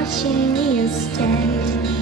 watching you stand.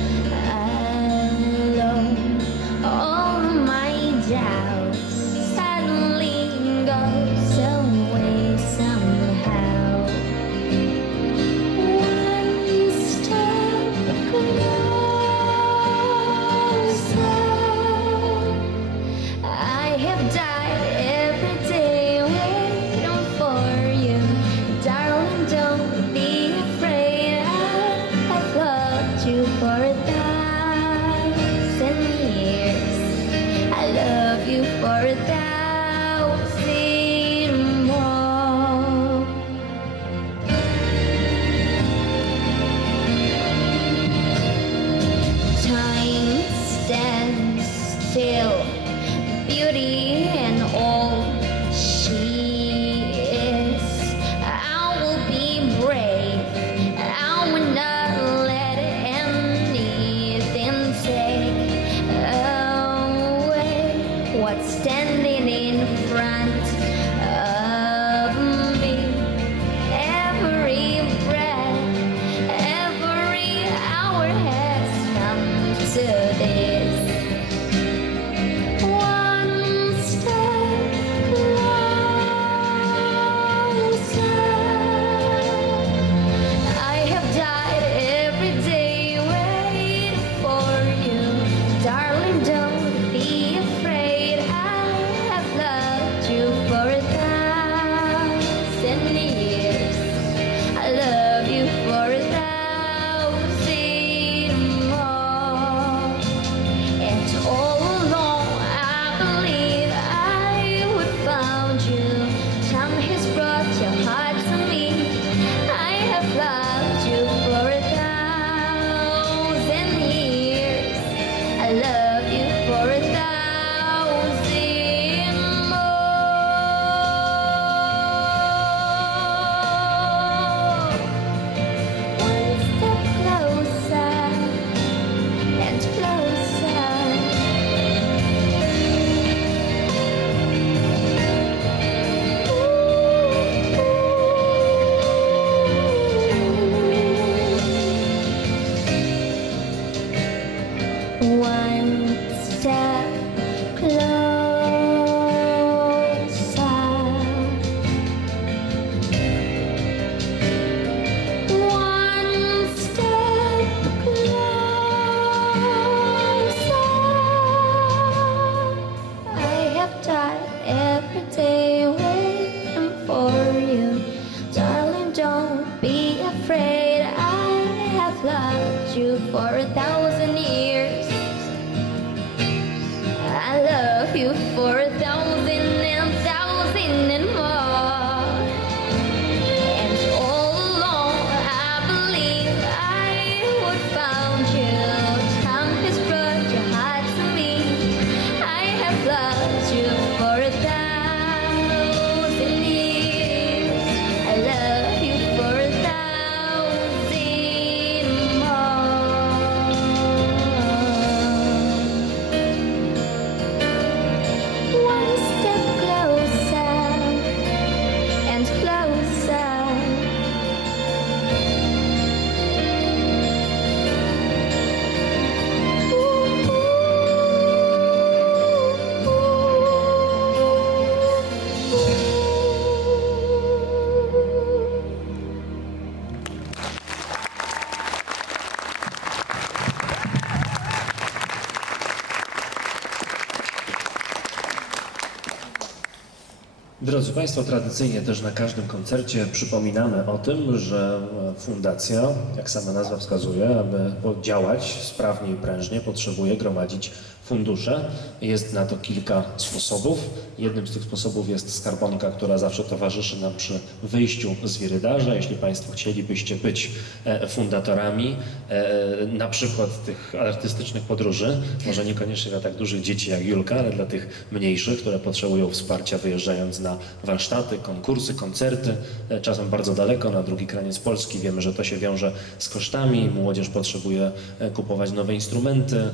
For a thousand Drodzy Państwo, tradycyjnie też na każdym koncercie przypominamy o tym, że fundacja, jak sama nazwa wskazuje, aby działać sprawnie i prężnie, potrzebuje gromadzić fundusze. Jest na to kilka sposobów. Jednym z tych sposobów jest skarbonka, która zawsze towarzyszy nam przy wyjściu z wirydarza. Jeśli Państwo chcielibyście być e, fundatorami e, na przykład tych artystycznych podróży, może niekoniecznie dla tak dużych dzieci jak Julka, ale dla tych mniejszych, które potrzebują wsparcia wyjeżdżając na warsztaty, konkursy, koncerty, e, czasem bardzo daleko, na drugi kraniec Polski. Wiemy, że to się wiąże z kosztami. Młodzież potrzebuje kupować nowe instrumenty,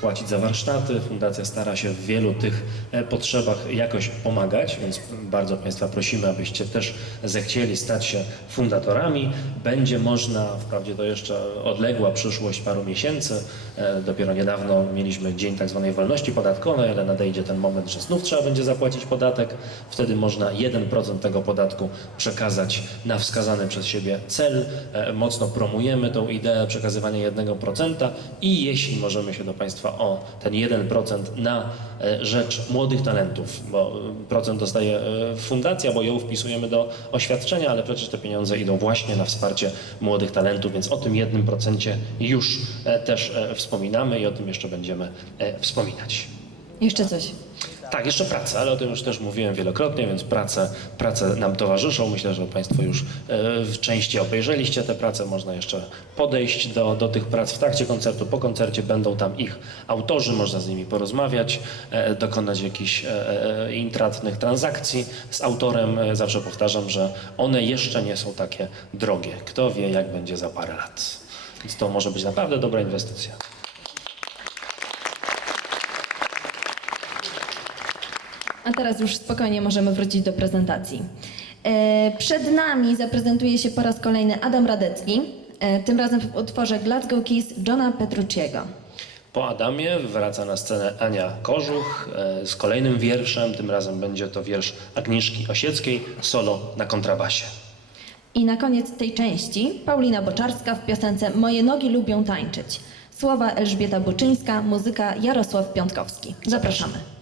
płacić za warsztaty. Fundacja stara się w wielu tych e, potrzebach jakoś pomagać, więc bardzo Państwa prosimy, abyście też zechcieli stać się fundatorami. Będzie można, wprawdzie to jeszcze odległa przyszłość paru miesięcy, e, dopiero niedawno mieliśmy dzień tak zwanej wolności podatkowej, ale nadejdzie ten moment, że znów trzeba będzie zapłacić podatek. Wtedy można 1% tego podatku przekazać na wskazany przez siebie cel. E, Mocno promujemy tą ideę przekazywania 1% i jeśli możemy się do Państwa o ten 1% na e, rzecz młodych talentów, bo e, procent dostaje e, fundacja, bo ją wpisujemy do oświadczenia, ale przecież te pieniądze idą właśnie na wsparcie młodych talentów, więc o tym 1% już też wspominamy i o tym jeszcze będziemy wspominać. Jeszcze coś. Tak, jeszcze prace, ale o tym już też mówiłem wielokrotnie, więc prace, prace nam towarzyszą. Myślę, że Państwo już e, w części obejrzeliście te prace. Można jeszcze podejść do, do tych prac w trakcie koncertu. Po koncercie będą tam ich autorzy, można z nimi porozmawiać, e, dokonać jakichś e, intratnych transakcji z autorem. Zawsze powtarzam, że one jeszcze nie są takie drogie. Kto wie, jak będzie za parę lat. Więc to może być naprawdę dobra inwestycja. A teraz już spokojnie możemy wrócić do prezentacji. E, Przed nami zaprezentuje się po raz kolejny Adam Radecki, e, tym razem w utworze Glasgow Kiss Johna Petrucciego. Po Adamie wraca na scenę Ania Kożuch e, z kolejnym wierszem. Tym razem będzie to wiersz Agnieszki Osieckiej, solo na kontrabasie. I na koniec tej części Paulina Boczarska w piosence Moje nogi lubią tańczyć. Słowa Elżbieta Buczyńska, muzyka Jarosław Piątkowski. Zapraszamy.